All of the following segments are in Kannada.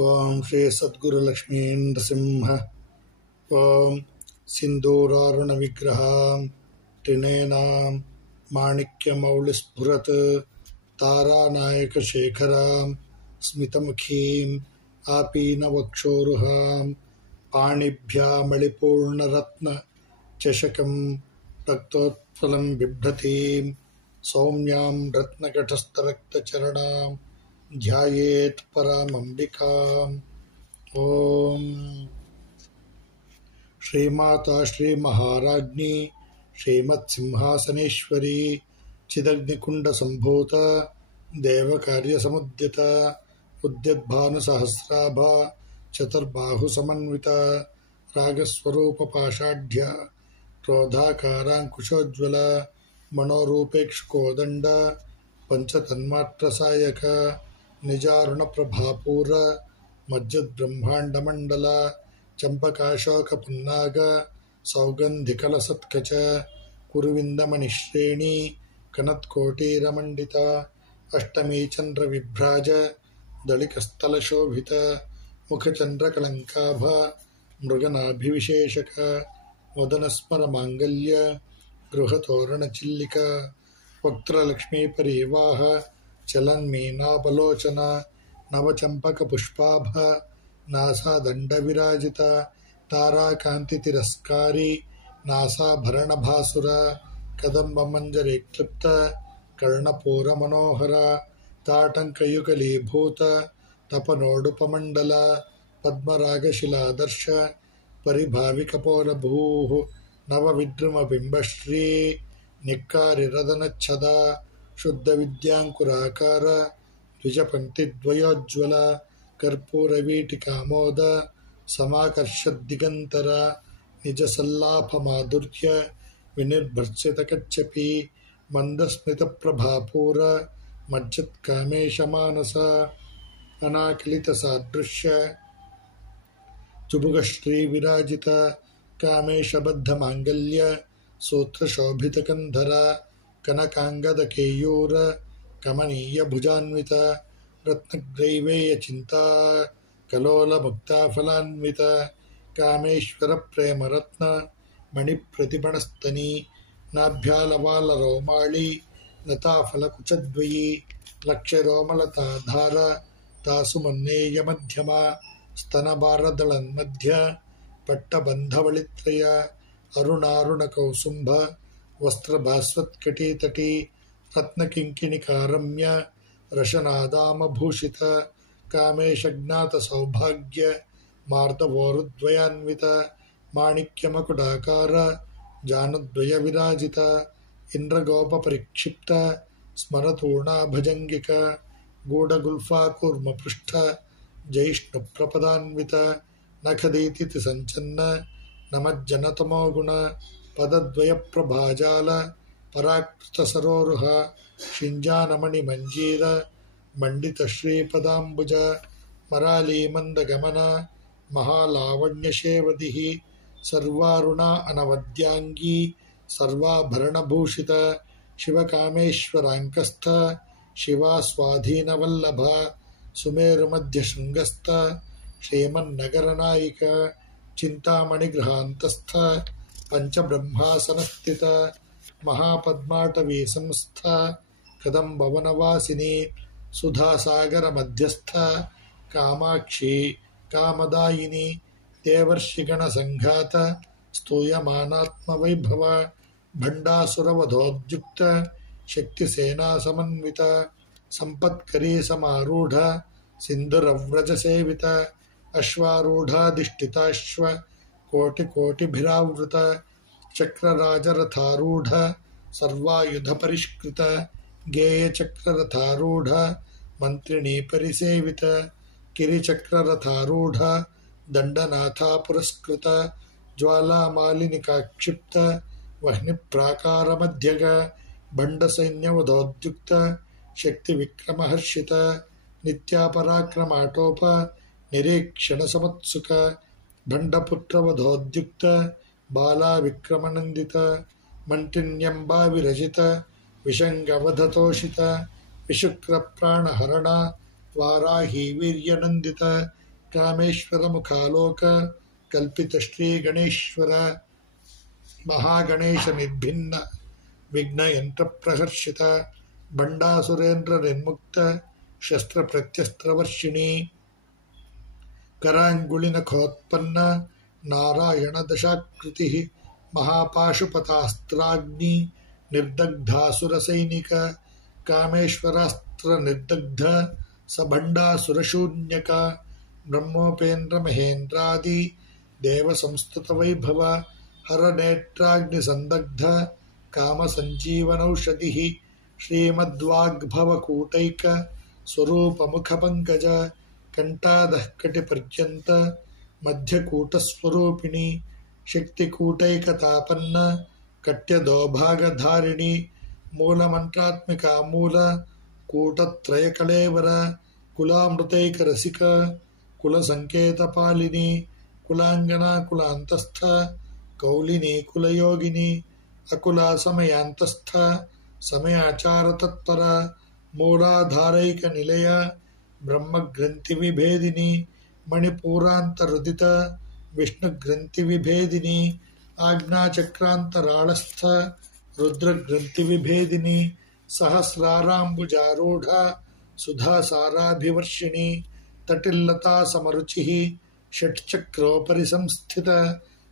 ಓಂ ಶ್ರೀ ಸದ್ಗುರುಲಕ್ಷ್ಮೀ ನೃಸಿಂಹ. ಓಂ ಸಿಂಧೂರಾರುಣ ವಿಗ್ರಹ ತ್ರಿನೇನಾಂ ಮಾಣಿಕ್ಯಮೌಳಿಸ್ಫುರತ್ ತಾರಾನಾಯಕ ಶೇಖರಾಂ ಸ್ಮಿತಮುಖೀಂ ಆಪೀನವಕ್ಷೋರುಹಾಂ ಪಾಣಿಭ್ಯಾಮಳಿಪೂರ್ಣರತ್ನ ಚಷಕಂ ರಕ್ತೋತ್ಪಲಂ ಬಿಭ್ರತೀಂ ಸೌಮ್ಯಾಂ ರತ್ನಕಟಸ್ಥರಕ್ತಚರಣಾಂ ಧ್ಯಾಯೇತ್ ಪರಾಮಂಬಿಕಾಂ. ಓಂ ಶ್ರೀಮಾತಾ ಶ್ರೀ ಮಹಾರಾಜ್ಞಿ ಶ್ರೀಮತ್ಸಿಂಹಾಸನೇಶ್ವರಿ ಚಿದಗ್ನಿಕುಂಡ ಸಂಭೂತ ದೇವಕಾರ್ಯ ಸಮುದ್ಯತ ಉದ್ಯದ್ಭಾನುಸಹಸ್ರಾಭ ಚತುರ್ಬಾಹು ಸಮನ್ವಿತ ರಾಗಸ್ವರೂಪ ಪಾಷಾಢ್ಯ ಕ್ರೋಧಾಕಾರಾಂಕುಶೋಜ್ವಲ ಮನೋರೂಪೇಕ್ಷುಕೋದಂಡ ಪಂಚತನ್ಮಾತ್ರಸಾಯಕ ನಿಜಾರುಣ ಪ್ರಭಾಪೂರ ಮಜ್ಜದ್ಬ್ರಹ್ಮಾಂಡಮಂಡಲ ಚಂಪಕಾಶೋಕ ಪುನ್ನಾಗ ಸೌಗಂಧಿಕಲಸತ್ಕಚ ಕುರುವಿಂದಮಣಿಶ್ರೇಣಿ ಕನತ್ಕೋಟೀರಮಂಡಿತ ಅಷ್ಟಮೀ ಚಂದ್ರ ವಿಭ್ರಾಜ ದಳಿಕಸ್ಥಲಶೋಭಿತ ಮುಖಚಂದ್ರಕಳಂಕಾಭ ಮೃಗನಾಭಿವಿಶೇಷಕ ವದನಸ್ಮರ ಮಾಂಗಲ್ಯ ಗೃಹತೋರಣಚಿಲ್ಲಿಕ ವಕ್ತ್ರಲಕ್ಷ್ಮೀ ಪರಿವಾಹ ಚಲನ್ಮೀನಾಪಲೋಚನ ನವಚಂಪಕಪುಷ್ಪಾಭ ನಾಸಾದಂಡವಿರಾಜಿತ ತಾರಾಕಾಂತಿ ತಿರಸ್ಕಾರಿ ನಾಸಾಭರಣಭಾಸುರ ಕದಂಬಮಂಜರಿ ಕ್ಲಿಪ್ತ ಕರ್ಣಪೂರ ಮನೋಹರ ತಾಟಂಕಯುಗಲೀಭೂತ ತಪನೋಡುಪಮಂಡಲ ಪದ್ಮರಾಗಶಿಲಾದರ್ಶ ಪರಿಭಾವಿಕಪೋಲಭೂ ನವವಿದ್ರುಮಬಿಂಬಶ್ರೀ ನಿಕ್ಕಾರಿರದನಚ್ಛದ ಶುದ್ಧವಿದ್ಯಾಂಕುರಾಕಾರ ದ್ವಿಜಪಂಕ್ತಿದ್ವಯೋಜ್ವಲ ಕರ್ಪೂರವೀಟಿಕಾಮೋದ ಸಮಾಕರ್ಷದ್ದಿಗಂತರ ನಿಜಸಲ್ಲಾಪಮಾಧುರ್ಯ ವಿನಿರ್ಭರ್ಸಿತಕಚ್ಚಪಿ ಮಂದಸ್ಮಿತಪ್ರಭಾಪೂರ ಮಜ್ಜತ್ಕಾಮೇಶಮಾನಸ ಅನಾಕಲಿತಸಾದೃಶ್ಯ ಚುಬುಗಶ್ರೀವಿರಾಜಿತ ಕಾಮೇಶಬದ್ಧಮಾಂಗಲ್ಯ ಸೂತ್ರಶೋಭಿತಕಂಧರ ಕನಕಾಂಗದಕೇಯೂರ ಕಮನೀಯ ಭುಜಾನ್ವಿತ ರತ್ನಗ್ರೈವೇಯ ಚಿಂತಾ ಕಲೋಲ ಮುಕ್ತಾಫಲಾನ್ವಿತ ಕಾಮೇಶ್ವರ ಪ್ರೇಮರತ್ನ ಮಣಿಪ್ರತಿಬಣಸ್ತನಿ ನಾಭ್ಯಾಲವಾಲ ರೋಮಾಳಿ ಲತಾಫಲಕುಚದ್ವಯಿ ಲಕ್ಷ್ಯರೋಮಲತಾಧಾರ ತಾಸುಮನ್ನೇಯ ಮಧ್ಯಮ ಸ್ತನಭಾರದಳನ್ಮಧ್ಯ ಪಟ್ಟಬಂಧವಳಿತ್ರಯ ಅರುಣಾರುಣ ಕೌಸುಂಭ ವಸ್ತ್ರಭಾಸ್ವತ್ಕಟೀತಟಿ ರತ್ನಕಿಂಕಿಣಿಕಾರಮ್ಯ ರಶನಾದಾಮಭೂಷಿತ ಕಾಮೇಶಜ್ಞಾತ ಸೌಭಾಗ್ಯ ಮಾರ್ದವೋರುದ್ವಯಾನ್ವಿತ ಮಾಣಿಕ್ಯಮಕುಟಾಕಾರ ಜಾನುದ್ವಯ ವಿರಾಜಿತ ಇಂದ್ರಗೋಪ ಪರಿಕ್ಷಿಪ್ತ ಸ್ಮರತೂರ್ಣಾಭಜಂಗಿಕ ಗೂಢಗುಲ್ಫಾಕೂರ್ಮಪೃಷ್ಠ ಜೈಷ್ಣುಪ್ರಪದಾನ್ವಿತ ನಖದೀತಿಥಿ ಸಂಚನ್ನ ನಮಜ್ಜನತಮೋಗುಣ ಪದದ್ವಯಪ್ರಭಾಜಾಲ ಪರಾಕೃತ ಸರೋರುಹ ಶಿಂಜಾನಮಣಿ ಮಂಜೀರ ಮಂಡಿತ ಶ್ರೀಪದಾಂಬುಜ ಮರಾಲೀಮಂದಗಮನ ಮಹಾಲಾವಣ್ಯಶೇವದಿಃ ಸರ್ವಾರುಣ ಅನವದ್ಯಾಂಗೀ ಸರ್ವಾಭರಣಭೂಷಿತ ಶಿವಕಾಮೇಶ್ವರಾಂಕಸ್ಥ ಶಿವಾಸ್ವಾಧೀನವಲ್ಲಭ ಸುಮೇರುಮಧ್ಯಶೃಂಗಸ್ಥ ಶ್ರೀಮನ್ನಗರನಾಯಿಕ ಚಿಂತಾಮಣಿಗೃಹಾಂತಸ್ಥ ಪಂಚಬ್ರಹ್ಮಾಸನಸ್ಥಿತ ಮಹಾಪದ್ಮಾಟವೀ ಸಂಸ್ಥ ಕದಂಬವನವಾಸಿನಿ ಸುಧಾಸಾಗರ ಮಧ್ಯಸ್ಥ ಕಾಮಾಕ್ಷಿ ಕಾಮದಾಯಿನಿ ದೇವರ್ಷಿಗಣ ಸಂಘಾತ ಸ್ತೂಯಮಾನಾತ್ಮವೈಭವ ಭಂಡಾಸುರವಧೋದ್ಯುಕ್ತ ಶಕ್ತಿಸೇನಾ ಸಮನ್ವಿತ ಸಂಪತ್ಕರೀ ಸಮಾರೂಢ ಸಿಂಧುರವ್ರಜ ಸೇವಿತ ಅಶ್ವಾರೂಢಾಧಿಷ್ಠಿತಾಶ್ವ ಕೋಟಿಕೋಟಿಭಿರಾವೃತ ಚಕ್ರರಾಜರಥಾರೂಢ ಸರ್ವಾಯುಧ ಪರಿಷ್ಕೃತ ಗೇಯಚಕ್ರರಥಾರೂಢ ಮಂತ್ರಿಣೀ ಪರಿಸೇವಿತ ಕಿರಿಚಕ್ರರಥಾರೂಢ ದಂಡನಾಥ ಪುರಸ್ಕೃತ ಜ್ವಾಲಾಮಾಲಿನಿಕಾಕ್ಷಿಪ್ತ ವಹ್ನಿಪ್ರಾಕಾರಮಧ್ಯಗ ಭಂಡಸೈನ್ಯವಧೋದ್ಯುಕ್ತ ಶಕ್ತಿವಿಕ್ರಮಹರ್ಷಿತ ನಿತ್ಯಾಪರಾಕ್ರಮಾಟೋಪ ನಿರೀಕ್ಷಣ ಸಮತ್ಸುಕ ಭಂಡಪುತ್ರವಧೋದ್ಯುಕ್ತ ಬಾಲಾವಿಕ್ರಮನಂದಿತ ಮಂಟಿನ್ಯಂಬಾವಿರಚಿತ ವಿಷಂಗವಧತೋಷಿತ ವಿಶುಕ್ರಪ್ರಾಣಹರಣ ವಾರಾಹಿ ವೀರ್ಯನಂದಿತ ಕಾಮೇಶ್ವರ ಮುಖಾಲೋಕ ಕಲ್ಪಿತ ಶ್ರೀ ಗಣೇಶ್ವರ ಮಹಾಗಣೇಶ ನಿರ್ಭಿನ್ನ ವಿಘ್ನ ಯಂತ್ರ ಪ್ರಹರ್ಷಿತ ಬಂಡಾಸುರೇಂದ್ರ ನಿರ್ಮುಕ್ತ ಶಸ್ತ್ರ ಪ್ರತ್ಯಸ್ತ್ರವರ್ಷಿಣಿ ಕರಾಂಗುಳಿನಖೋತ್ಪನ್ನ ನಾರಾಯಣ ದಶಾಕೃತಿ ಮಹಾಪಾಶುಪತಾಸ್ತ್ರಾಗ್ನಿ ನಿರ್ದಗ್ಧಾಸುರ ಸೈನಿಕ ಕಾಮೇಶ್ವರಾಸ್ತ್ರ ನಿರ್ದಗ್ಧ ಸಭಂಡಾಸುರಶೂನ್ಯಕ ಬ್ರಹ್ಮೋಪೇಂದ್ರ ಮಹೇಂದ್ರಾದಿ ದೇವ ಸಂಸ್ತುತ ವೈಭವ ಹರ ನೇತ್ರಾಗ್ನಿ ಸಂದಗ್ಧ ಕಾಮ ಸಂಜೀವನೌಷಧಿ ಶ್ರೀಮದ್ವಾಗ್ಭವ ಕೂಟೈಕ ಸ್ವರೂಪ ಮುಖ ಪಂಕಜ ಕಂಠಾದಃ ಕಟಿ ಪರ್ಯಂತ ಮಧ್ಯಕೂಟ ಸ್ವರೂಪಿಣಿ ಶಕ್ತಿಕೂಟೈಕತಾಪನ್ನ ಕಟ್ಯದೋಭಾಗಧಾರಿಣಿ ಮೂಲಮಂತ್ರಾತ್ಮಿಕ ಮೂಲ ಕೂಟತ್ರಯ ಕಳೇವರ ಕುಲಾಮೃತೈಕ ರಸಿಕ ಕುಲಸಂಕೇತ ಪಾಲಿನಿ ಕುಲಾಂಗನಾ ಕುಲಾಂತಸ್ಥ ಕೌಲಿನಿ ಕುಲಯೋಗಿನಿ ಅಕುಲ ಸಮಯಾಂತಸ್ಥ ಸಮಯಾಚಾರ ತತ್ಪರ ಮೂಲಾಧಾರೈಕ ನಿಲಯ ಬ್ರಹ್ಮಗ್ರಂಥಿ ವಿಭೇದಿನಿ ಮಣಿಪೂರಾಂತರುದಿತ ವಿಷ್ಣುಗ್ರಂಥಿ ವಿಭೇದಿನಿ ಆಜ್ಞಾಚಕ್ರಾಂತರಾಳಸ್ಥ ರುದ್ರಗ್ರಂಥಿ ವಿಭೇದಿನಿ ಸಹಸ್ರಾರಾಂಬುಜಾರೂಢ ಸುಧಾಸಾರಾಭಿವರ್ಷಿಣಿ ತಟಿಲ್ಲತಾ ಸಮರುಚಿ ಷಟ್ಚಕ್ರೋಪರಿ ಸಂಸ್ಥಿತ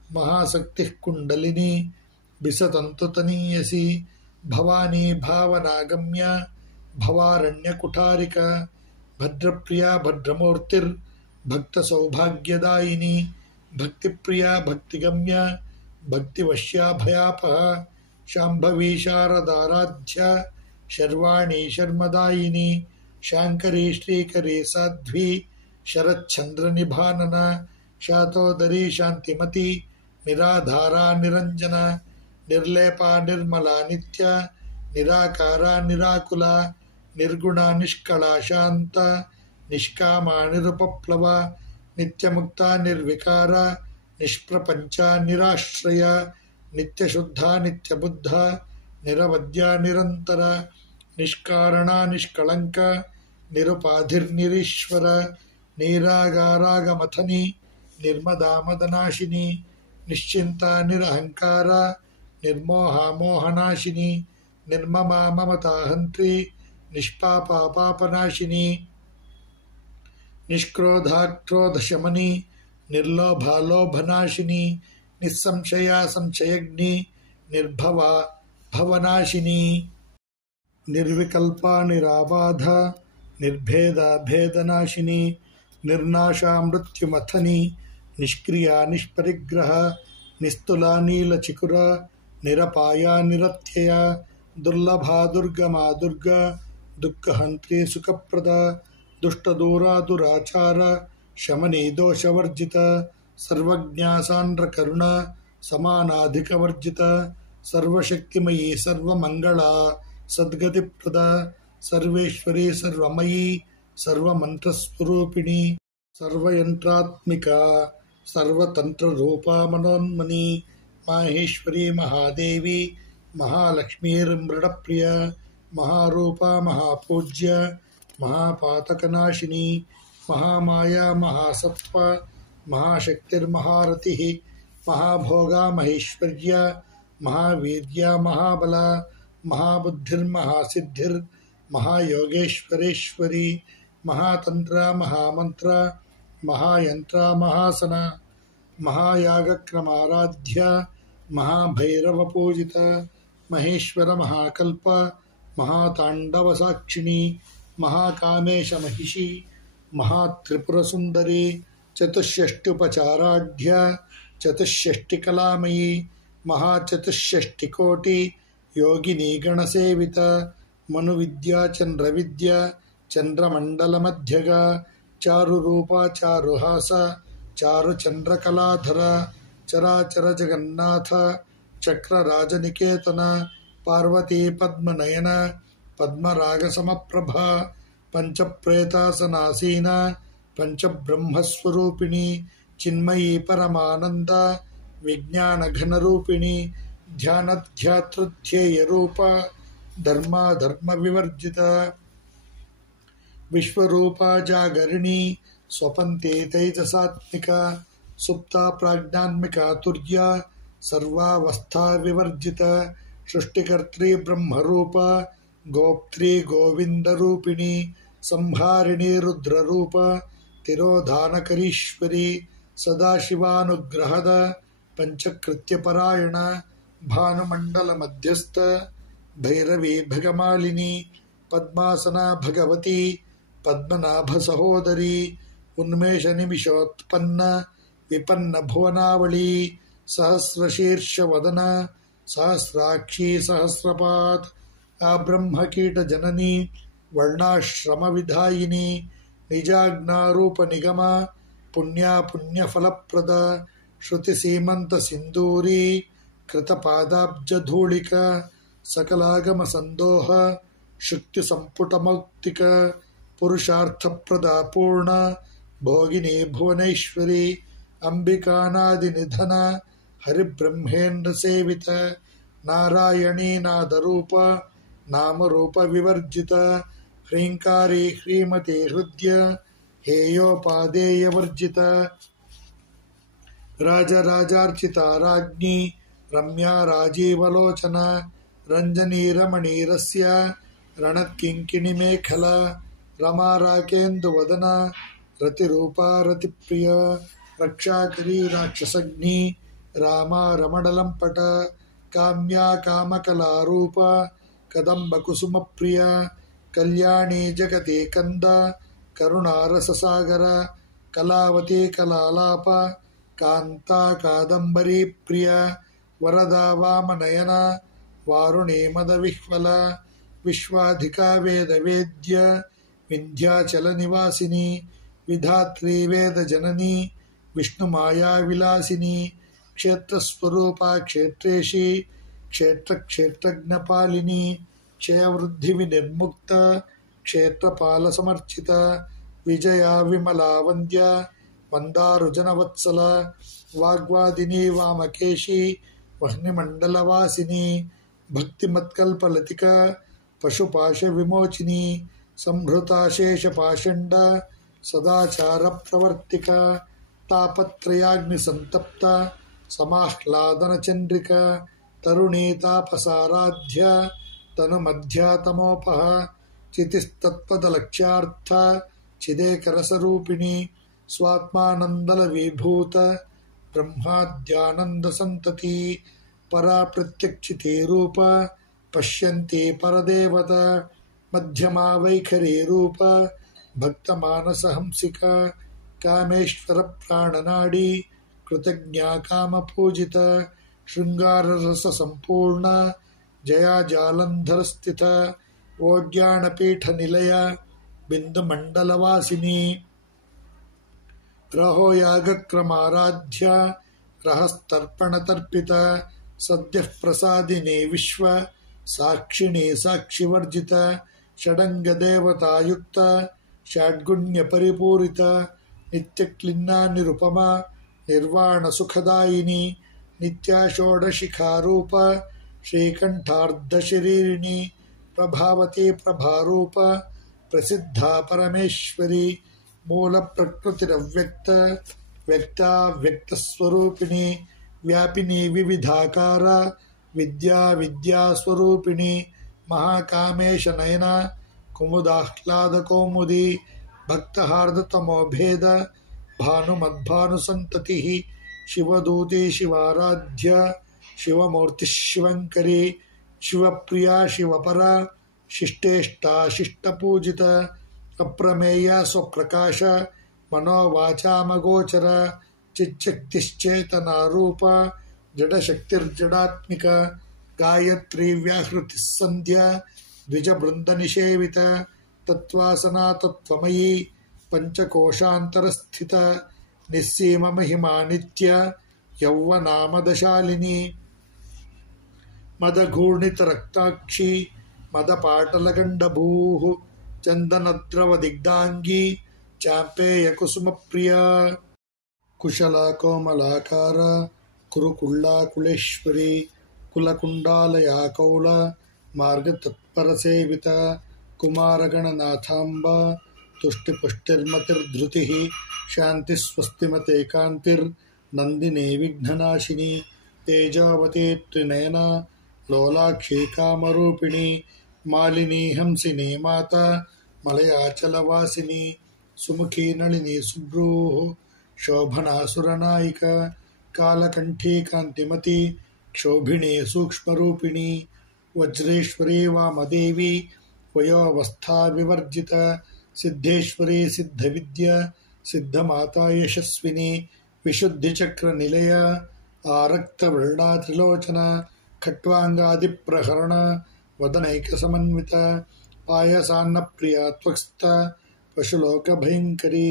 ಮಹಾಶಕ್ತಿ ಕುಂಡಲಿನಿ ಬಿಸತಂತುತನೀಯಸಿ ಭವಾನಿ ಭಾವನಾಗಮ್ಯ ಭವಾರಣ್ಯಕುಠಾರಿಕ ಭದ್ರಪ್ರಿಯಾ ಭದ್ರಮೂರ್ತಿರ್ ಭಕ್ತ ಸೌಭಾಗ್ಯದಾಯಿನಿ ಭಕ್ತಿಪ್ರಿಯಾ ಭಕ್ತಿಗಮ್ಯ ಭಕ್ತಿವಶ್ಯಾಭಯಾಪಹ ಶಾಂಭವಿ ಶಾರದಾರಾಧ್ಯ ಶರ್ವಾಣಿ ಶರ್ಮದಾಯಿನಿ ಶಾಂಕರಿ ಶ್ರೀಕರಿ ಸಾಧ್ವಿ ಶರಚ್ಛಂದ್ರ ನಿಭಾನನ ಶಾತೋದರಿ ಶಾಂತಿಮತಿ ನಿರಾಧಾರಾ ನಿರಂಜನ ನಿರ್ಲೇಪಾ ನಿರ್ಮಲಾ ನಿತ್ಯ ನಿರಾಕಾರ ನಿರಾಕುಲ ನಿರ್ಗುಣ ನಿಷ್ಕಳ ಶಾಂತ ನಿಷ್ಕಾಮ ನಿರುಪಪ್ಲವ ನಿತ್ಯಮುಕ್ತ ನಿರ್ವಿಕಾರ ನಿಷ್ಪ್ರಪಂಚ ನಿರಾಶ್ರಯ ನಿತ್ಯಶುದ್ಧ ನಿತ್ಯಬುದ್ಧ ನಿರವದ್ಯ ನಿರಂತರ ನಿಷ್ಕಾರಣ ನಿಷ್ಕಳಂಕ ನಿರುಪಾಧಿರ್ನಿರೀಶ್ವರ ನೀರಾಗಾರಾಗಮಥನಿ ನಿರ್ಮದಾಮದನಾಶಿನಿ ನಿಶ್ಚಿಂತ ನಿರಹಂಕಾರ ನಿರ್ಮೋಹ ಮೋಹನಾಶಿನಿ ನಿರ್ಮಮಾ ಮಮತಾಹಂತ್ರಿ ನಿಷ್ಪಾಪಾ ಪಾಪನಾಶಿನಿ ನಿಷ್ಕ್ರೋಧಾಕ್ರೋಧಶಮನಿ ನಿರ್ಲೋಭಾಲೋಭನಾಶಿನಿ ನಿಸ್ಸಂಶಯ ಸಂಶಯಗ್ನಿ ನಿರ್ಭವ ಭವನಾಶಿನಿ ನಿರ್ವಿಕಲ್ಪ ನಿರಾಬಾಧ ನಿರ್ಭೇದ ಭೇದನಾಶಿನಿ ನಿರ್ನಾಶ ಮೃತ್ಯುಮಥನಿ ನಿಷ್ಕ್ರಿಯ ನಿಷ್ಪರಿಗ್ರಹ ನಿಸ್ತುಲ ನೀಲಚಿಕುರ ನಿರಪಾಯ ನಿರತ್ಯಯ ದುರ್ಲಭಾ ದುರ್ಗಮಾ ದುರ್ಗ ದುಃಖಹಂತ್ರಿ ಸುಖಪ್ರದ ದುಷ್ಟದೂರ ದುರಾಚಾರ ಶಮನಿ ದೋಷವರ್ಜಿತ ಸರ್ವಜ್ಞ ಸಾಂದ್ರ ಕರುಣ ಸಮಾನಾಧಿಕವರ್ಜಿತ ಸರ್ವಶಕ್ತಿಮಯೀ ಸರ್ವಮಂಗಳ ಸದ್ಗತಿಪ್ರದ ಸರ್ವೇಶ್ವರಿ ಸರ್ವಮಯೀ ಸರ್ವಮಂತ್ರಸ್ವರೂಪಿಣಿ ಸರ್ವಯಂತ್ರಾತ್ಮಿಕ ಸರ್ವತಂತ್ರರೂಪಾ ಮನೋನ್ಮನಿ ಮಾಹೇಶ್ವರಿ ಮಹಾದೇವಿ ಮಹಾಲಕ್ಷ್ಮೀರ್ಮೃಡಪ್ರಿಯ ಮಹಾರೂಪ ಮಹಾಪೂಜ್ಯ ಮಹಾಪಾತಕನಾಶಿನಿ ಮಹಾಮಾಯಾ ಮಹಾಸತ್ವ ಮಹಾಶಕ್ತಿರ್ಮಹಾರತಿ ಮಹಾಭೋಗ ಮಹೇಶ್ವರ್ಯ ಮಹಾವೀರ್ಯ ಮಹಾಬಲ ಮಹಾಬುದ್ಧಿರ್ಮಹಾಸಿದ್ಧಿರ್ ಮಹಾಯೋಗೇಶ್ವರೇಶ್ವರಿ ಮಹಾತಂತ್ರ ಮಹಾಮಂತ್ರ ಮಹಾಯಂತ್ರ ಮಹಾಸನ ಮಹಾಯಾಗಕ್ರಮಾರಾಧ್ಯ ಮಹಾಭೈರವ ಪೂಜಿತ ಮಹೇಶ್ವರ ಮಹಾಕಲ್ಪ ಮಹಾತಾಂಡವ ಸಾಕ್ಷಿಣಿ ಮಹಾಕಾಮೇಶ ಮಹಿಷಿ ಮಹಾತ್ರಿಪುರಸುಂದರಿ ಚತುಷ್ಷಷ್ಟ್ಯುಪಚಾರಾಢ್ಯ ಚತುಷ್ಷಷ್ಟಿಕಲಾಮಯಿ ಮಹಾಚತುಷ್ಷಷ್ಟಿಕೋಟಿ ಯೋಗಿನಿ ಗಣಸೇವಿತ ಮನುವಿದ್ಯಾ ಚಂದ್ರವಿದ್ಯ ಚಂದ್ರಮಂಡಲಮಧ್ಯಗ ಚಾರುರೂಪ ಚಾರುಹಾಸ ಚಾರುಚಂದ್ರಕಲಾಧರ ಚರಾಚರ ಜಗನ್ನಾಥ ಚಕ್ರರಾಜನಿಕೇತನ ಪಾರ್ವತಿ ಪದ್ಮನಯನ ಪದ್ಮರಾಗಸಮಪ್ರಭ ಪಂಚಪ್ರೇತಾಸನಾಸೀನ ಪಂಚಬ್ರಹ್ಮಸ್ವರೂಪಿಣಿ ಚಿನ್ಮಯೀ ಪರಮಾನಂದ ವಿಜ್ಞಾನಘನರೂಪಿಣಿ ಧ್ಯಾನಧ್ಯಾತೃಧ್ಯೇಯರೂಪ ಧರ್ಮ ವಿವರ್ಜಿತ ವಿಶ್ವರೂಪ ಜಾಗರಣಿ स्वपन्ते तैजसात्मिका सुप्ता प्राज्ञान्मिका तुर्या सर्वावस्था विवर्जित सृष्टिकर्त्री ब्रह्मरूप गोप्त्री गोविन्दरूपिणी संहारिणी रुद्ररूप तिरोधानकरीश्वरी सदाशिवानुग्रहद पंचकृत्यपरायण भानुमण्डल मध्यस्थ भैरवी भगमालिनी पद्मासना भगवती पद्मनाभ सहोदरी उन्मेष निमिषोत्पन्न विपन्न भुवनावली सहस्रशीर्ष वदन सहस्राक्षी सहस्रपाद आब्रह्मकीट जननी वर्णाश्रम विधायिनी निजाज्ञारूप निगम पुण्या पुण्यफलप्रद श्रुति सीमंत सिंदूरी कृतपादाब्ज धूलिक सकलागम संदोह शुक्ति संपुट मौक्तिक पुरुषार्थ प्रदा पूर्ण भोगिनी भुवनेश्वरी अंबिकानादि निधन हरिब्रह्मेन्द्र सेवित नारायणी नादरूप नाम रूप विवर्जित ह्रींकारी ह्रीमती हृदय हेयोपादेय वर्जित राजराजार्चिता राज्ञी रम्या राजीवलोचना रंजनी रमणीरस्य रणत्किङ्किणी मेखला रमा राकेन्दुवदना रतिरूपा रतिप्रिय रक्षाकरी राक्षसग्नि रामा रमणलम्पट काम्या कामकलारूप कदम्बकुसुमप्रिया कल्याणी जगति कंद करुणारससागर कलावती कलालाप कांता कादंबरी प्रिय वरदा वामनयन वारुणी मदविह्वल विश्वाधिका वेदवेद्य विंध्याचल निवासिनी विधात्री वेद जननी विष्णुमाया विलासिनी क्षेत्रस्वरूपा क्षेत्रेशी क्षेत्र क्षेत्रज्ञपालिनी क्षयवृद्धि विनिर्मुक्त क्षेत्रपाल समर्चित विजया विमला वंद्य मंदारुजनवत्सल वाग्वादिनी वामकेशी वह्निमण्डलवासिनी भक्तिमत्कल्पलतिका पशुपाश विमोचिनी संहृता शेषपाषण्ड सदाचार प्रवर्तिका तापत्रयाग्निसंतप्त समाह्लादन चंद्रिका तरुणी तापसाराध्य तनुमध्यातमोपह चितिस्तत्पदलक्ष्यार्थ चिदेकरसरूपिणी स्वात्मानन्दल विभूत ब्रह्माद्यानंद संतति परा प्रत्यक्षिते रूप पश्यन्ति परदेवता मध्यमा वैखरी रूप भक्तमानस हंसिका कामेश्वर प्राणनाडी कृतज्ञा काम पूजित श्रृंगार रस संपूर्ण जया जालंधर स्थित ओज्ञानपीठ निलय बिंदु मंडलवासिनी रहो यागक्रमाराध्य रहस्तर्पण तर्पित सद्यः प्रसादिनी विश्व साक्षिणी साक्षिवर्जित षडंग देवता युक्त षड्गुण्य परिपूरित नित्यक्लिन्ना निरुपमा निर्वाण सुखदायिनी नित्या षोडशिखारूप श्रीकंठार्धशरीरिणी प्रभावती प्रभारूप प्रसिद्धा परमेश्वरी मूल प्रकृतिरव्यक्त व्यक्ता व्यक्तस्वरूपिणी व्यापिनी विविधाकार विद्या विद्यास्वरूपिणी महाकामेश नयना कुमुदाह्लाद कौमुदी भक्तहार्दतमो भेद भानुमद्भानुसंतति शिवदूती शिवाराध्य शिवमूर्ति शिवंकरी शिवप्रिया शिवपरा शिष्टेष्टा शिष्टपूजित अप्रमेय स्वप्रकाश मनोवाचामगोचर चिच्चक्तिश्चेतना रूप जडशक्तिर्जडात्मिक गायत्री व्याहृतिः संध्या द्विजबृंदनिषेवित तत्त्वासना तत्त्वमयी पंचकोशान्तरस्थित निस्सीम महिमा नित्य यौवनामदशालिनी मदघूर्णितरक्ताक्षी मदपाटलगण्डभूः चन्दनद्रवदिग्धाङ्गी चाम्पेयकुसुमप्रिया कुशला कोमलाकार कुरुकुल्लाकुलेश्वरी कुलकुण्डालया कौल मार्गतत्परसेविता कुमारगणनाथाम्बा तुष्टिपुष्टिर्मतिर्धृतिः शान्तिस्वस्तिमते कान्तिर्नन्दिनी विघ्ननाशिनी तेजावती त्रिनयना लोलाक्षी कामरूपिणी मालिनी हंसिनी माता मलयाचलवासिनी सुमुखी नलिनी सुभ्रूः शोभना सुरनायिका कालकण्ठी कान्तिमती क्षोभिणी सूक्ष्मरूपिणी वज्रेश्वरी वामदेवी वयोवस्था विवर्जिता सिद्धेश्वरी सिद्धविद्या सिद्धमाता यशस्विनी विशुद्धिचक्रनिलय आरक्तवर्णा त्रिलोचना खट्वाङ्गादिप्रहरण वदनैकसमन्वित पायसान्नप्रिया त्वक्स्था पशुलोकभयङ्करी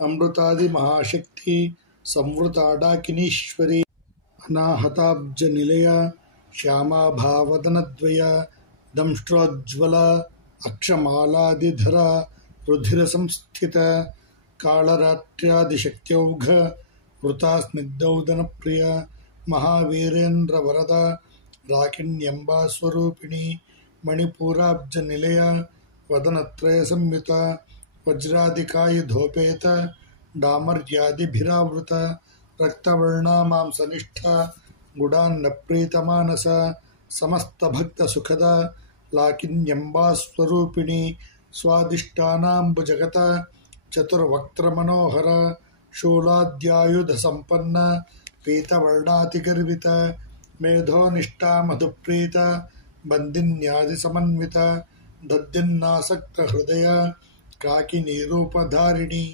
अमृतादिमहाशक्ति संवृता डाकिनीश्वरी अनाहताब्जनिलया श्यामाभावदनद्वया दंष्ट्रोज्ज्वला अक्षमालादिधरा रुधिरसंस्थिता कालरात्र्यादिशक्त्यौघ वृता स्निग्धौदनप्रिया महावीरेन्द्रवरदा राकिण्यम्बा स्वरूपिणी मणिपूराब्जनिलया वदनत्रयसंयुता वज्रादिकायुधोपेत डामर्यादिभिरावृता रक्तवर्णा मांसनिष्ठा गुडान्नप्रीतमानसा समस्तभक्तसुखदा लाकिन्यम्बा स्वरूपिणी स्वादिष्टानाम्बुजगता चतुर्वक्त्रमनोहरा शूलाद्यायुधसम्पन्ना पीतवर्णातिगर्विता मेधोनिष्ठा मधुप्रीता बन्दिन्यादिसमन्विता दद्दिन्नासक्तहृदया काकिनीरूपधारिणी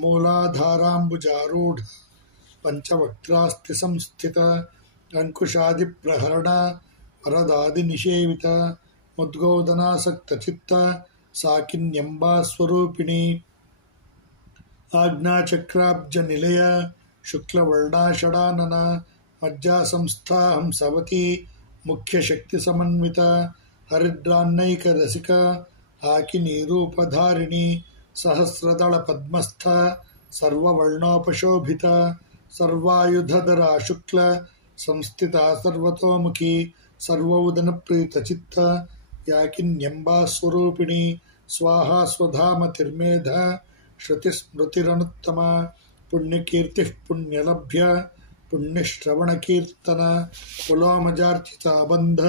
मूलाधाराम्बुजारूढ पञ्चवक्त्रास्तिसंस्थिता अंकुशादिप्रहरणा वरदादिनिषेविता मुद्गोदनासक्तचित्ता साकिन्यम्बा स्वरूपिणी आज्ञाचक्राब्जनिलया शुक्लवर्णा षडानना मज्जासंस्था हंसवती मुख्यशक्तिसमन्विता हरिद्रान्नैकरसिका हाकिनीरूपधारिणी सहस्रदलपद्मस्था सर्ववर्णोपशोभिता सर्वायुधधरा शुक्ल संस्थिता सर्वतोमुखी सर्वोदनप्रीतचित्ता याकिन्यम्बा स्वरूपिणी स्वाहा स्वधामतिर्मेधा श्रुतिस्मृतिरनुत्तमा पुण्यकीर्तिः पुण्यलभ्या पुण्यश्रवणकीर्तन पुलोमजार्चिता बन्ध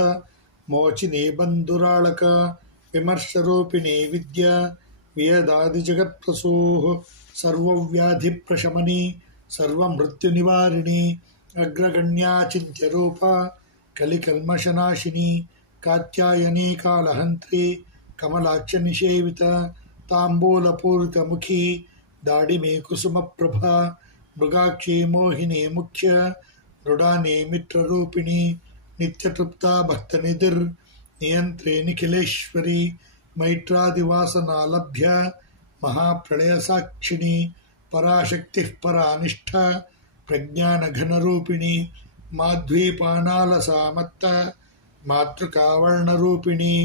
मोचिनी बन्धुराळक विमर्शरूपिणी विद्या वियदादिजगत्प्रसूः सर्वव्याधिप्रशमनी सर्वमृत्युनिवारिणी अग्रगण्या चिन्त्यरूपा कलिकल्मषनाशिनी कात्यायनी कालहन्त्री कमलाक्षनिषेविता ताम्बूलपूरितमुखी दाडिमी कुसुमप्रभा मृगाक्षी मोहिनी मुख्य मृडानी मित्ररूपिणी नित्यतृप्ता भक्तनिधिर्नियन्त्री निखिलेश्वरी मैत्रादिवासनालभ्य महाप्रलयसाक्षिणी पराशक्तिः परानिष्ठा प्रज्ञानघनरूपिणी माध्वीपानालसामत्ता मातृकावर्णरूपिणी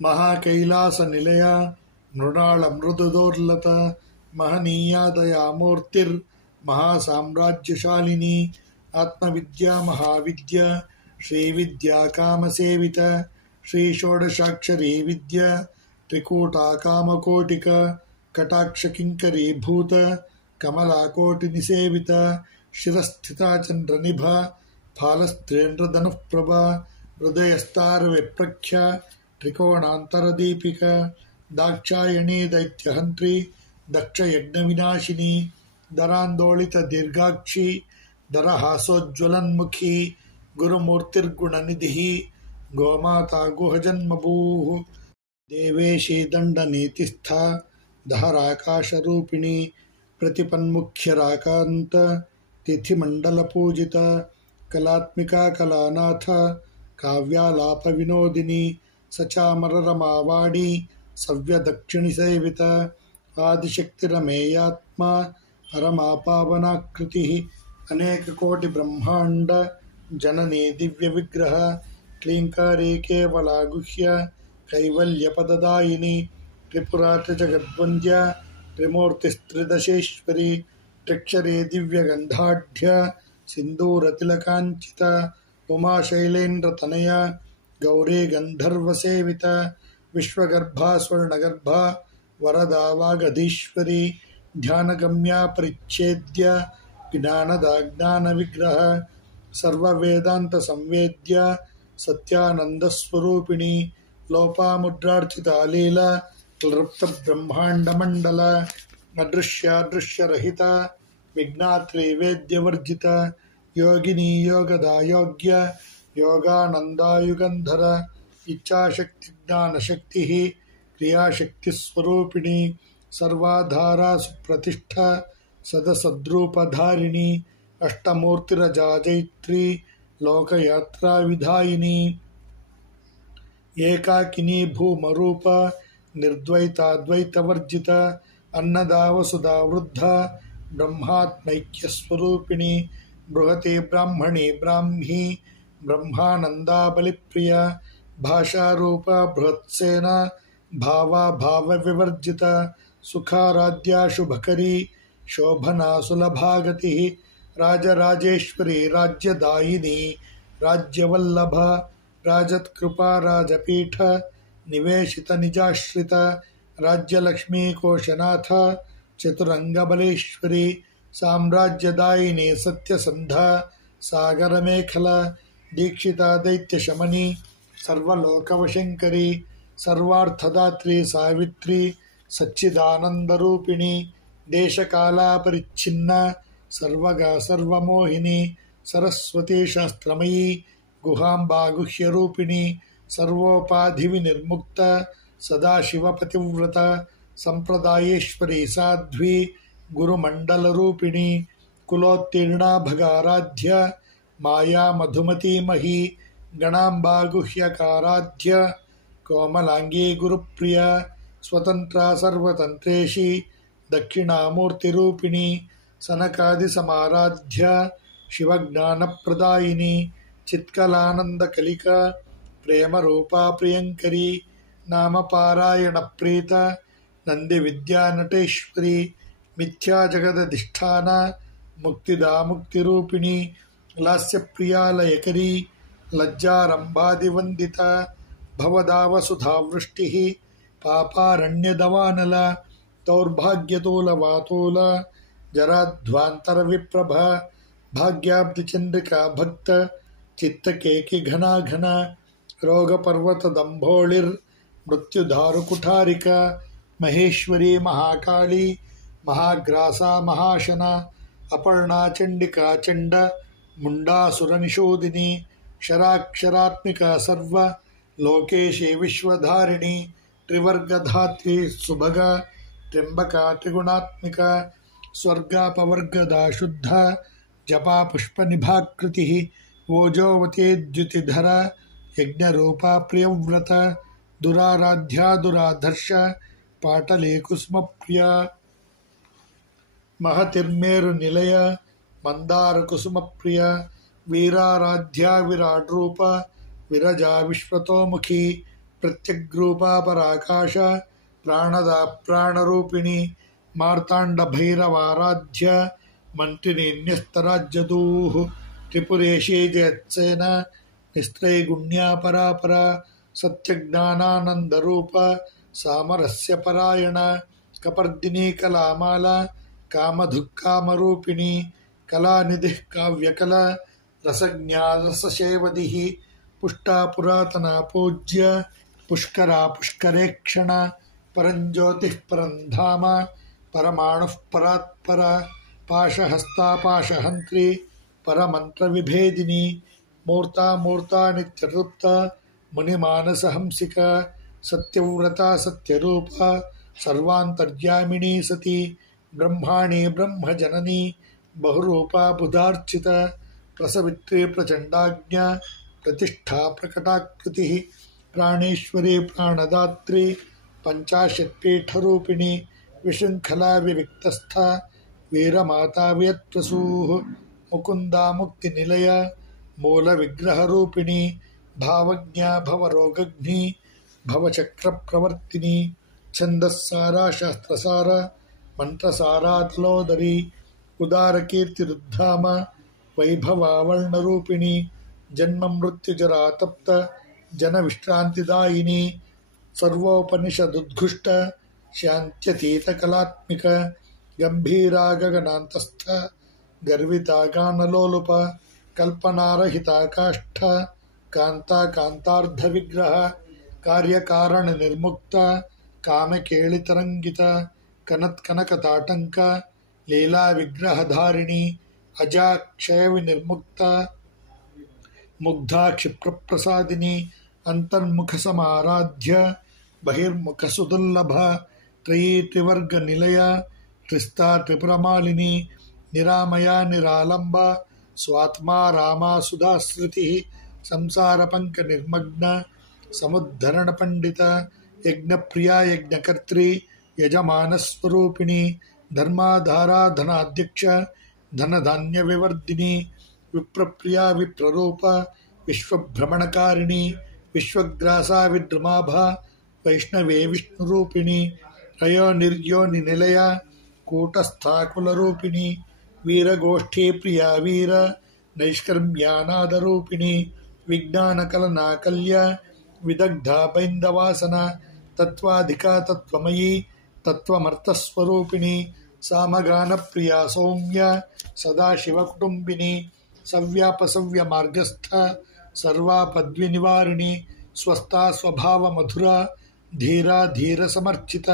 महाकैलासनिलया मृणालमृदुदोर्लता महनीया दयामूर्तिर्महासाम्राज्यशालिनी आत्मविद्या महाविद्या श्रीविद्या कामसेविता श्रीषोडशाक्षरी विद्या त्रिकूटा कामकोटिका कटाक्षकिङ्करीभूत कमलाकोटिनिसेविता शिरस्थिता चन्द्रनिभा फालस्त्रेन्द्रधनुःप्रभा हृदयस्तारविप्रख्या त्रिकोणान्तरदीपिका दाक्षायणी दैत्यहन्त्री दक्षयज्ञविनाशिनी दरान्दोलितदीर्घाक्षी दरहासोज्ज्वलन्मुखी गुरुमूर्तिर्गुणनिधिः गोमाता गुहजन्मभूः देवेशी दण्डनीतिस्था दहराकाशरूपिणी प्रतिपन्मुख्यराकान्त तिथिमण्डलपूजिता कलात्मिका कलानाथ काव्यालापविनोदिनी सचामररमावाणी सव्यदक्षिणिसेविता आदिशक्तिरमेयात्मा रमापावनाकृतिः अनेककोटिब्रह्माण्ड जननी दिव्यविग्रह क्लीङ्कारी केवला गुह्य कैवल्यपददायिनी त्रिपुरा त्रिजगद्वन्द्या त्रिमूर्तिस्त्रिदशेश्वरी त्र्यक्षरे दिव्यगन्धाढ्य सिन्दूरतिलकाञ्चिता उमाशैलेन्द्रतनया गौरी गन्धर्वसेविता विश्वगर्भा स्वर्णगर्भा वरदा वागधीश्वरी ध्यानगम्या परिच्छेद्य ज्ञानदा ज्ञानविग्रह सर्ववेदांत संवेद्य सत्यानंदस्वरूपिणी लोपामुद्रार्चिता लीला क्लृप्त ब्रह्मांडमंडल अदृश्यादृश्यरहिता विज्ञात्री वेद्यवर्जित योगिनी योगदा योग्य योगानंदायुगंधर इच्छाशक्ति ज्ञानशक्ति क्रियाशक्तिस्वरूपिणी सर्वाधारा सुप्रतिष्ठा सदसद्रूपधारिणी अष्टमूर्तिरजा जैत्री लोकयात्रा विधायिनी एकाकिनी भूमरूप निर्द्वैताद्वैतवर्जित अन्नदा वसुधा वृद्ध ब्रह्मात्मैक्यस्वरूपिणी बृहते ब्राह्मणी ब्राह्मी ब्रह्मानंदा बलिप्रिय भाषारूप बृहत्सेन भावा भाव विवर्जित सुखाराध्या शुभकरी शोभना सुलभागति राजराजेश्वरी राज्यदायिनी राज्यवल्लभ राजत्कृपा राजपीठ निवेशित निजाश्रित राज्यलक्ष्मी कोशनाथ चतुरंगबलेश्वरी साम्राज्यदायिनी सत्यसंधा सागरमेखला दीक्षिता दैत्यशमनी सर्वलोकवशंकरी सर्वार्थदात्री सावित्री सच्चिदानंदरूपिणी देशकालापरिच्छिन्ना सर्वगा सर्वमोहिनी सरस्वती शास्त्रमयी गुहांबा गुह्यरूपिणी सर्वोपाधिविनिर्मुक्ता सदाशिवपतिव्रत संप्रदायेश्वरी साध्वी गुरुमंडलरूपिणी कुलोत्तीर्णा भगाराध्य माया मधुमती मही गणांबा गुह्यकाराध्य कोमलांगी गुरुप्रिया स्वतंत्रा सर्वतंत्रेशी दक्षिणामूर्तिरूपिणी सनकादिसमाराध्य शिवज्ञानप्रदायिनी चित्कलानंदकलिका प्रेमरूपा प्रियंकरी नामपारायणप्रीत नंदिविद्यानटेश्वरी मिथ्या जगदधिष्ठान मुक्तिदा मुक्तिरूपिणी लास्यप्रिया लयकरी लज्जारंभादिवंदिता भवदावसुधावृष्टिः पापारण्यदवानल दौर्भाग्यतोलवातोल जराध्वान्तरविप्रभ भाग्याब्धिचंद्रिका भक्त चित्तकेकि घना घन रोगपर्वतदम्भोळिर् मृत्युधारुकुठारिका महेश्वरी महाकाली महाग्रासा महाशना अपर्णा चंडिका चंड मुंडासुरनिषोदिनी क्षराक्षरात्मिका सर्व लोकेशे विश्वधारिणी त्रिवर्गधात्री सुभगा त्र्यंबका त्रिगुणात्मिका स्वर्गापवर्गदा शुद्ध जपा पुष्पनिभाकृति ओजोवती द्युतिधर यज्ञरूपा प्रियव्रत दुराराध्या दुराधर्ष पाटली कुसुमप्रिया महतिर्मेरुनिलय मंदारकुसुमप्रिया वीराराध्या विराट्रूप विरजा विश्वतोमुखी प्रत्यग्रूपा पराकाश प्राणदा प्राणरूपिणी मार्ताण्डभैरवाराध्य मंत्रिणी न्यस्तराज्यदूः त्रिपुरेशी जयत्सेन निस्त्रैगुण्या परापरा सत्यज्ञानानन्दरूप सामरस्य परायण कपर्दिनी कलामाला कामधुक्कामरूपिणी कलानिधिः काव्यकला रसज्ञा रससेवदिः पुष्टा पुरातना पूज्य पुष्करा पुष्करेक्षण परञ्ज्योतिः परन्धाम परमाणुः परात्पर पाशहस्ता पाशहन्त्री परमन्त्रविभेदिनी मूर्ता मूर्ता नित्यतृप्ता मुनिमानसहंसिका सत्यव्रता सत्यरूपा सर्वान्तर्यामिनी सती ब्रह्माणी ब्रह्मजननी बहुरूपा बुधार्चिता प्रसवित्री प्रचंडाज्ञा प्रतिष्ठा प्रकटाकृतिः प्राणेश्वरी प्राणदात्री पंचाशत्पीठरूपिणी विशृंखला विविक्तस्था वीरमाता वियत्प्रसूः मुकुंदा मुक्तिनिलय मूलविग्रहरूपिणी भावज्ञा भवरोगग्नि भवचक्रप्रवर्तिनी छन्दस्सारा शास्त्रसारा मंत्रसारा तलोदरी उदारकीर्तिरुद्धाम वैभवावर्णरूपिणी जन्म मृत्युजरा तप्त जनविश्रांतिदायिनी सर्वोपनिषदुद्घुष्ट शान्त्यतीतकलात्मिक गम्भीरा गगनान्तस्थ गर्विता गानलोलुप कल्पनारहिता काष्ठ कान्ता कान्तार्धविग्रह कार्यकारणनिर्मुक्त कामकेलितरङ्गित कनत्कनकताटङ्क लीलाविग्रहधारिणी अजा क्षयविनिर्मुक्ता मुग्धा क्षिप्रप्रसादिनी ಅಂತರ್ಮುಖಸಮಾರಾಧ್ಯ ಬಹಿರ್ಮುಖಸುದುರ್ಲಭ ತ್ರಯೀ ತ್ರಿವರ್ಗನಿಲಯ ತ್ರಿಸ್ತಾ ತ್ರಿಪುರಮಾಲಿನಿ ನಿರಾಮಯ ನಿರಾಲಂಬ ಸ್ವಾತ್ಮಾ ರಾಮ ಸುಧಾಶ್ರುತಿ ಸಂಸಾರಪಂಕನಿರ್ಮಗ್ನ ಸಮುದ್ಧರಣಪಂಡಿತ ಯಜ್ಞಪ್ರಿಯಾ ಯಜ್ಞಕರ್ತ್ರಿ ಯಜಮಾನಸ್ವರೂಪಿಣಿ ಧರ್ಮಾಧಾರಾ ಧನಾಧ್ಯಕ್ಷ ಧನಧಾನ್ಯವಿವರ್ಧಿನಿ ವಿಪ್ರಪ್ರಿಯಾ ವಿಪ್ರರೂಪ ವಿಶ್ವಭ್ರಮಣಕಾರಿಣಿ ವಿಶ್ವಗ್ರಾಸಾ ವಿದ್ರಮಾಭ ವೈಷ್ಣವೇ ವಿಷ್ಣುರೂಪಿಣಿ ರಯೋ ನಿರ್ಯೋನಿ ನಿಲಯ ಕೂಟಸ್ಥಾಕುಲರೂಪಿಣಿ ವೀರಗೋಷ್ಠೀ ಪ್ರಿಯಾ ವೀರ ನೈಷ್ಕರ್ಮ್ಯಾನಾದರೂಪಿಣಿ ವಿಜ್ಞಾನಕಲನಾಕಲ್ಯ ವಿದಗ್ಧ ಬೈಂದವಾಸನ ತತ್ವಾಧಿಕಾ ತತ್ವಮಯೀ ತತ್ವಮರ್ಥಸ್ವರೂಪಿಣಿ ಸಾಮಗಾನ ಪ್ರಿಯಾ ಸೌಮ್ಯ ಸದಾಶಿವಕುಟುಂಬಿನಿ ಸವ್ಯಾಪಸವ್ಯ ಮಾರ್ಗಸ್ಥ ಸರ್ವಾ ಪದ್ವಿನಿವಾರಿಣಿ ಸ್ವಸ್ಥಾ ಸ್ವಭಾವ ಮಧುರ ಧೀರಾ ಧೀರ ಸಮರ್ಚಿತ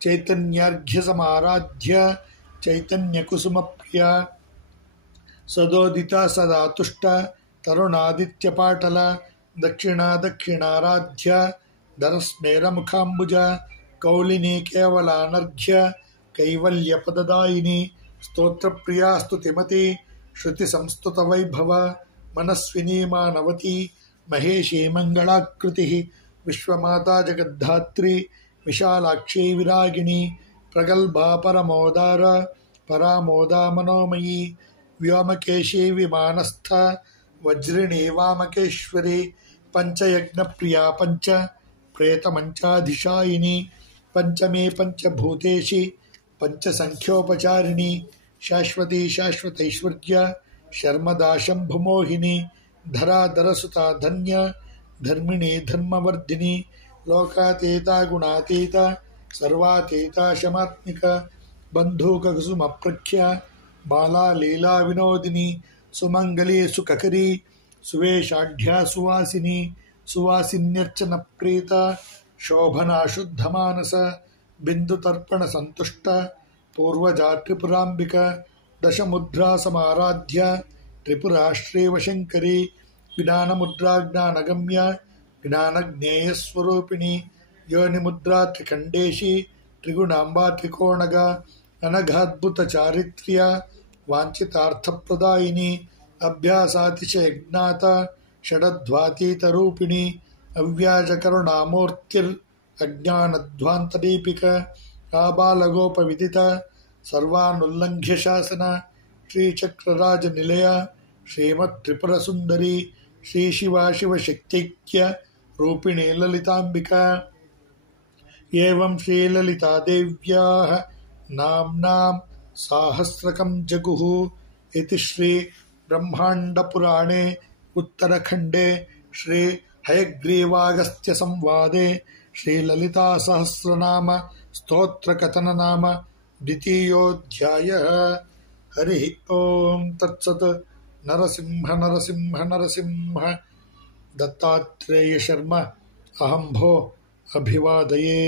ಚೈತನ್ಯಾರ್ಘ್ಯ ಸಮಾರಾಧ್ಯ ಚೈತನ್ಯ ಕುಸುಮ ಪ್ರಿಯ ಸದೋದಿತ ಸದಾ ತುಷ್ಟ ತರುಣಾದಿತ್ಯ ಪಾಟಲ ದಕ್ಷಿಣಾರಾಧ್ಯ ಧನಸ್ಮೇರ ಮುಖಾಂಬುಜ ಕೌಲಿನಿ ಕೇವಲಾನರ್ಘ್ಯ ಕೈವಲ್ಯ ಪದದಾಯಿನಿ ಸ್ತೋತ್ರ ಪ್ರಿಯಾ ಸ್ತುತಿಮತಿ ಶ್ರುತಿ ಸಂಸ್ತುತ ವೈಭವ ಮನಸ್ವಿನಿ ಮಾನವತಿ ಮಹೇಶಿ ಮಂಗಳಾಕೃತಿ ವಿಶ್ವಮಾತಾ ಜಗದ್ಧಾತ್ರಿ ವಿಶಾಲಾಕ್ಷಿ ವಿರಾಗಿಣಿ ಪ್ರಗಲ್ಭಾ ಪರಮೋದಾರ ಪರಾಮೋದಾ ಮನೋಮಯೀ ವ್ಯೋಮಕೇಶಿ ವಿಮಾನಸ್ಥ ವಜ್ರಿಣಿ ವಾಮಕೇಶ್ವರಿ ಪಂಚಯಜ್ಞ ಪ್ರಿಯಾ ಪಂಚ ಪ್ರೇತಮಂಚಾಧಿಶಾಯಿನಿ ಪಂಚಮೇ ಪಂಚಭೂತೇಶಿ ಪಂಚಸಂಖ್ಯೋಪಚಾರಿಣಿ ಶಾಶ್ವತಿ ಶಾಶ್ವತೈಶ್ವರ್ಯ ಶರ್ಮದಾ ಶಂಭುಮೋಹಿನಿ ಧರಾಧರಸುತಾ ಧನ್ಯ ಧರ್ಮಿಣಿ ಧರ್ಮವರ್ಧಿನಿ ಲೋಕಾತೀತ ಗುಣಾತೀತ ಸರ್ವಾತೀತ ಶಮಾತ್ಮಿಕ ಬಂಧೂಕಕುಸುಮ ಪ್ರಖ್ಯ ಬಾಲಾ ಲೀಲಾ ವಿನೋದಿನಿ ಸುಮಂಗಲಿ ಸುಖಕರಿ ಸುವೇಶಾಢ್ಯ ಸುವಾಸಿನಿ ಸುವಾಸಿನ್ಯರ್ಚನ ಪ್ರೀತ ಶೋಭನಾ ಶುದ್ಧ ಮಾನಸ ಬಿಂದು ತರ್ಪಣ ಸಂತುಷ್ಟ ಪೂರ್ವಜಾ ತ್ರಿಪುರಾಂಬಿಕ ದಶಮುದ್ರಾ ಸಮಾರಾಧ್ಯ ತ್ರಿಪುರಾ ಶ್ರೀವಶಂಕರಿ ಜ್ಞಾನಮುದ್ರಾ ಜ್ಞಾನಗಮ್ಯ ಜ್ಞಾನಜ್ಞೇಯಸ್ವರೂಪಿಣಿ ಯೋನಿಮುದ್ರಾ ತ್ರಿಖಂಡೇಶಿ ತ್ರಿಗುಣಾಂಬಾ ತ್ರಿಕೋಣಗ ಅನಘಾದ್ಭುತ ಚಾರಿತ್ರ್ಯ ವಾಂಛಿತಾರ್ಥಪ್ರದಾಯಿನಿ ಅಭ್ಯಾಸಾತಿಶಯಜ್ಞಾತ ಷಡಧ್ವಾತೀತರೂಪಿಣಿ ಅವ್ಯಾಜಕರುಣಾಮೂರ್ತಿರ್ ಅಜ್ಞಾನಧ್ವಾಂತದೀಪಿಕ ಆಬಾಲಗೋಪವಿದಿತ ಸರ್ವಾನುಲ್ಲಂಘ್ಯ ಶಾಸನ ಶ್ರೀಚಕ್ರರಾಜನಿಲಯ ಶ್ರೀಮತ್ ತ್ರಿಪುರ ಸುಂದರಿ ಶ್ರೀ ಶಿವ ಶಿವಶಕ್ತೈಕ್ಯ ರೂಪಿಣಿ ಲಲಿತಾಂಬಿಕಾ ಏವಂ ಶ್ರೀಲಲಿತಾದೇವ್ಯಾಃ ನಾಮ್ನಾಂ ಸಾಹಸ್ರಕಂ ಜಗುಃ ಇತಿ ಶ್ರೀ ಬ್ರಹ್ಮಾಂಡಪುರಾಣೇ ಉತ್ತರಖಂಡೇ ಶ್ರೀ ಹಯಗ್ರೀವಾಗಸ್ತ್ಯ ಸಂವಾದೆ ಶ್ರೀಲಲಿತಾ ಸಹಸ್ರನಾಮ ಸ್ತೋತ್ರಕಥನ ನಾಮ ದ್ವಿತೀಯೋಧ್ಯಾಯಃ ಹರಿ ಓಂ ತತ್ಸತ್ ನರಸಿಂಹ ನರಸಿಂಹ ನರಸಿಂಹ ದತ್ತಾತ್ರೇಯ ಶರ್ಮ ಅಹಂ ಭೋ ಅಭಿವಾದಯೇ.